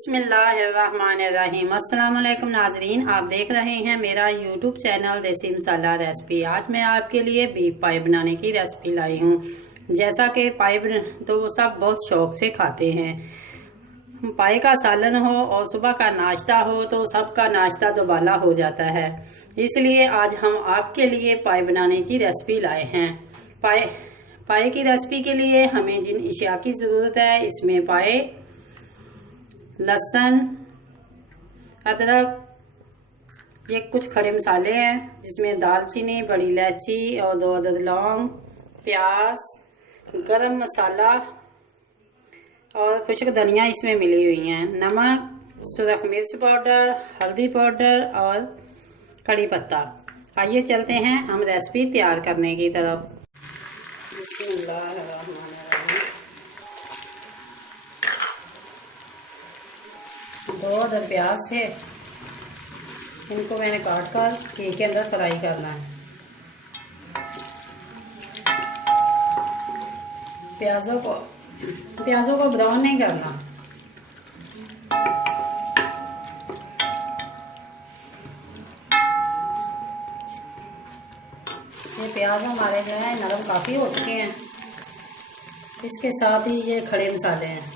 बिस्मिल्लाहिर्रहमानिर्रहीम। अस्सलाम वालेकुम नाजरीन, आप देख रहे हैं मेरा यूट्यूब चैनल देसी मसाला रेसिपी। आज मैं आपके लिए बीफ पाई बनाने की रेसिपी लाई हूँ। जैसा कि पाई तो सब बहुत शौक से खाते हैं। पाई का सालन हो और सुबह का नाश्ता हो तो सबका नाश्ता दोबाला हो जाता है। इसलिए आज हम आपके लिए पाई बनाने की रेसिपी लाए हैं। पाई की रेसिपी के लिए हमें जिन अशिया की ज़रूरत है, इसमें पाए, लहसुन, अदरक, ये कुछ खड़े मसाले हैं जिसमें दालचीनी, बड़ी इलायची और 2 अदद लौंग, प्याज, गरम मसाला और खुश्क धनिया इसमें मिली हुई हैं, नमक, सुरख मिर्च पाउडर, हल्दी पाउडर और कड़ी पत्ता। आइए चलते हैं हम रेसिपी तैयार करने की तरफ। बिस्मिल्लाहिर्रहमानिर्रहीम। 2 अदद प्याज थे, इनको मैंने काट कर घी के अंदर फ्राई करना है। प्याजों को ब्राउन नहीं करना। ये प्याज हमारे जो है नरम काफ़ी हो चुके हैं। इसके साथ ही ये खड़े मसाले हैं,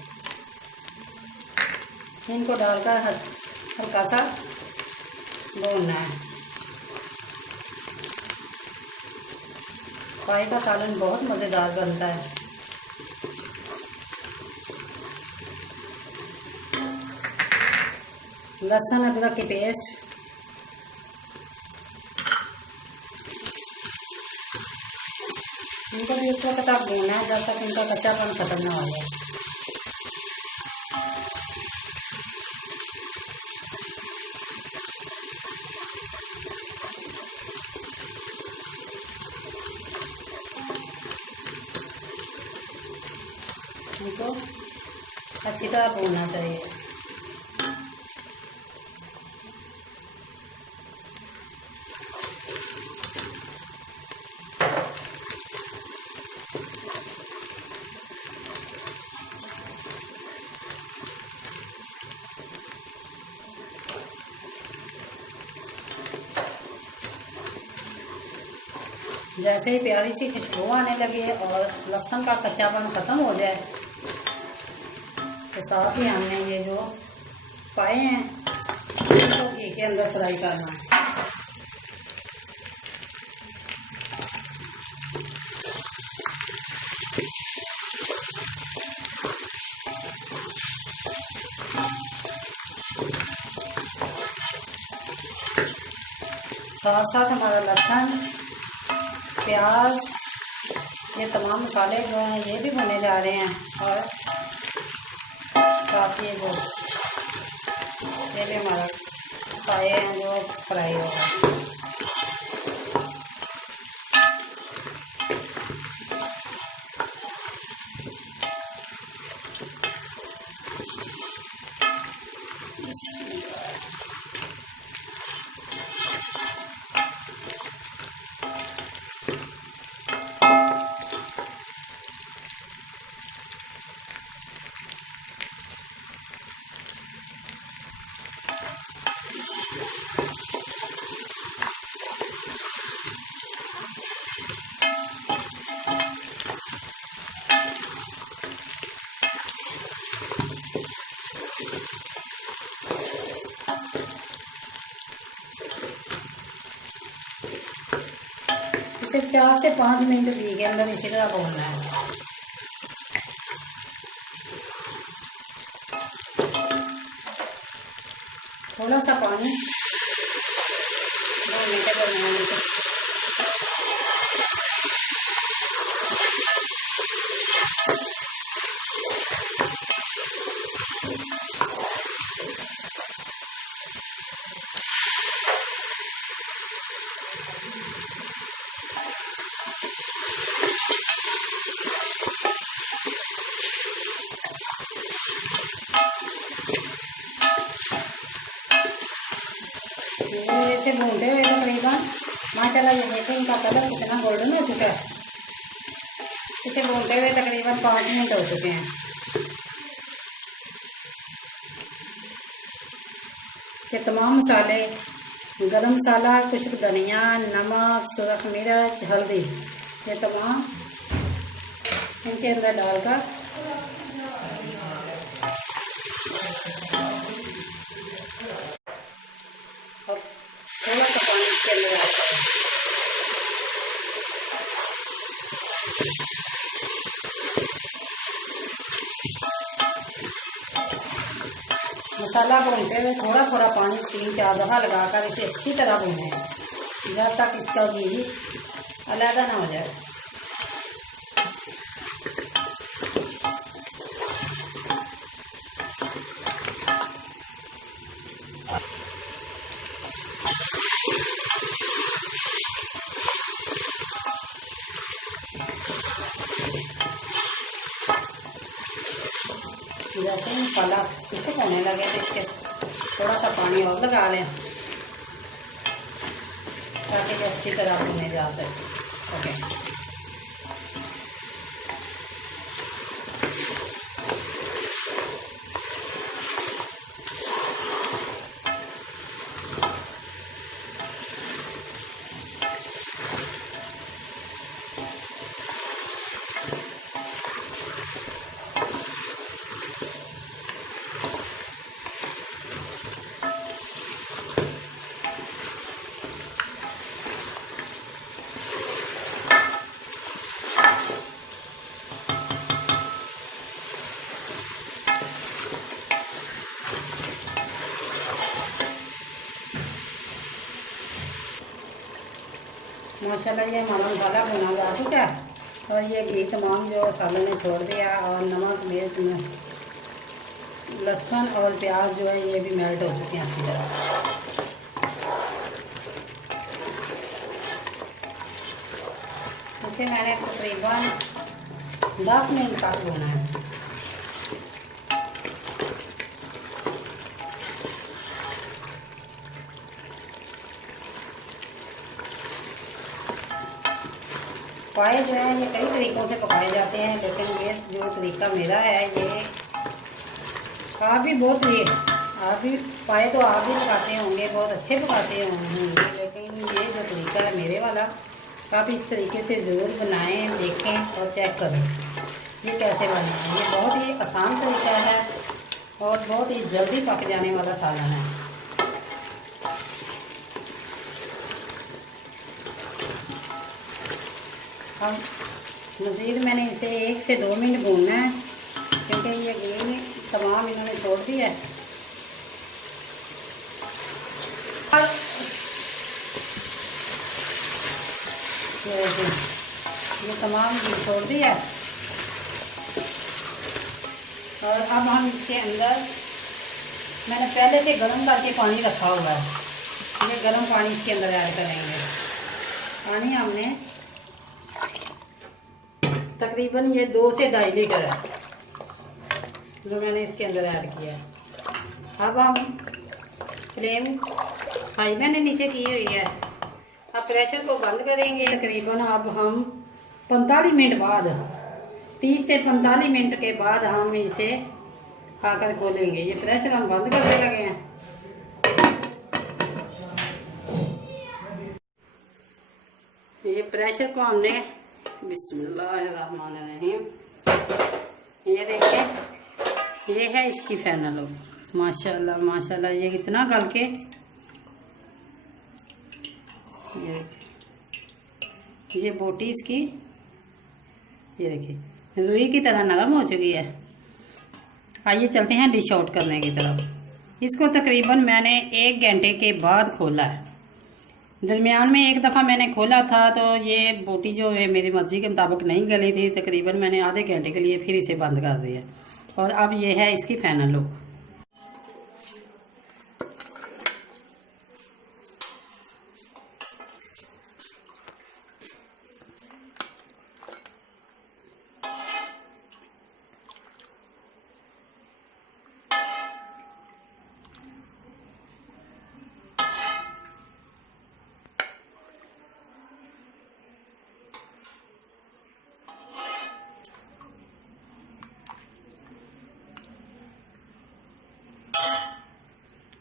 इनको डालकर हल्का सा भूनना है। पाई का सालन बहुत मज़ेदार बनता है। लहसुन अदरक की पेस्ट, इनको भी उसको तक भूनना है जब तक इनका कच्चापन खत्म ना हो जाए। इनको अच्छी तरह भूनना चाहिए। जैसे ही प्यारी सी खुशबू आने लगे और लहसुन का कच्चापन ख़त्म हो जाए तो साथ ही हमने ये जो पाए हैं इनको घी के अंदर फ्राई करना है। साथ साथ हमारा लहसुन, प्याज, ये तमाम मसाले जो हैं ये भी भुने जा रहे हैं और साथ ये भी हमारा पाए हैं जो फ्राई हो रहा है। इसे 4 से 5 मिनट घी के अंदर इसी तरह भूनना है। थोड़ा सा पानी 2 मिनट बनाने के। ऐसे भूनते हुए तकरीबन माशाल्लाह ये देखें इनका कलर कितना गोल्डन हो चुका है। इसे भूनते हुए तकरीबन 5 मिनट हो चुके हैं। ये तमाम मसाले, गरम मसाला, कुछ धनिया, नमक, सुरख मिर्च, हल्दी, ये तमाम इनके अंदर डालकर अब थोड़ा सा पानी इसके अंदर डालकर मसाला भूनते हुए थोड़ा थोड़ा पानी 3-4 दफ़ा लगाकर इसे अच्छी तरह भूनें जब तक इसका घी अलग ना हो जाए। जैसे ही मसाला थिक होने लगे तो इसके थोड़ा सा पानी और लगा लें ताकि ये अच्छी तरह भुने जा सके। ओके, माशाल्लाह ये हमारा मसाला भुना जा चुका है और ये घी तमाम जो मसाले ने छोड़ दिया और नमक, मिर्च, लहसुन और प्याज जो है ये भी मेल्ट हो चुके हैं अच्छी तरह। इसे मैंने तकरीबन 10 मिनट तक भुना है। पाए जो है ये कई तरीक़ों से पकाए जाते हैं, लेकिन ये जो तरीका मेरा है ये आप भी बहुत आप भी पाए तो आप भी पकाते होंगे, बहुत अच्छे पकाते होंगे, लेकिन ये जो तरीका है मेरे वाला आप इस तरीके से ज़रूर बनाएं, देखें और चेक करें ये कैसे बनाएं। ये बहुत ही आसान तरीका है और बहुत ही जल्दी पक जाने वाला सालन है। अब मज़ीद मैंने इसे 1 से 2 मिनट भूनना है क्योंकि ये घी तमाम इन्होंने छोड़ दिया है। ये तमाम घी छोड़ दिया है और अब हम इसके अंदर मैंने पहले से गर्म करके पानी रखा हुआ है, ये गर्म पानी इसके अंदर ऐड करेंगे। पानी हमने तकरीबन ये 2 से 2.5 लीटर है जो मैंने इसके अंदर ऐड किया है। अब हम फ्लेम हाई मैंने नीचे की हुई है, अब प्रेशर को बंद करेंगे। तकरीबन अब हम 45 मिनट बाद 30 से 45 मिनट के बाद हम इसे खाकर खोलेंगे। ये प्रेशर हम बंद करने लगे हैं। ये प्रेशर को हमने बिस्मिल्लाहिर्रहमानिर्रहीम, ये देखिए ये है इसकी फाइनल लुक। माशाल्लाह माशाल्लाह ये कितना गल के ये बोटी इसकी ये देखिए रुई की तरह नरम हो चुकी है। आइए चलते हैं डिश आउट करने की तरफ। इसको तकरीबन मैंने 1 घंटे के बाद खोला है। दरमियान में एक दफ़ा मैंने खोला था तो ये बोटी जो है मेरी मर्ज़ी के मुताबिक नहीं गली थी। तकरीबन मैंने आधे घंटे के लिए फिर इसे बंद कर दिया और अब ये है इसकी फाइनल लुक।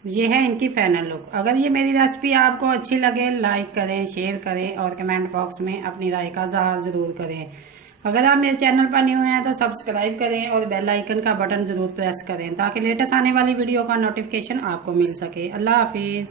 ये है इनकी फाइनल लुक। अगर ये मेरी रेसिपी आपको अच्छी लगे लाइक करें, शेयर करें और कमेंट बॉक्स में अपनी राय का इज़हार ज़रूर करें। अगर आप मेरे चैनल पर न्यू हैं तो सब्सक्राइब करें और बेल आइकन का बटन ज़रूर प्रेस करें ताकि लेटेस्ट आने वाली वीडियो का नोटिफिकेशन आपको मिल सके। अल्लाह हाफिज़।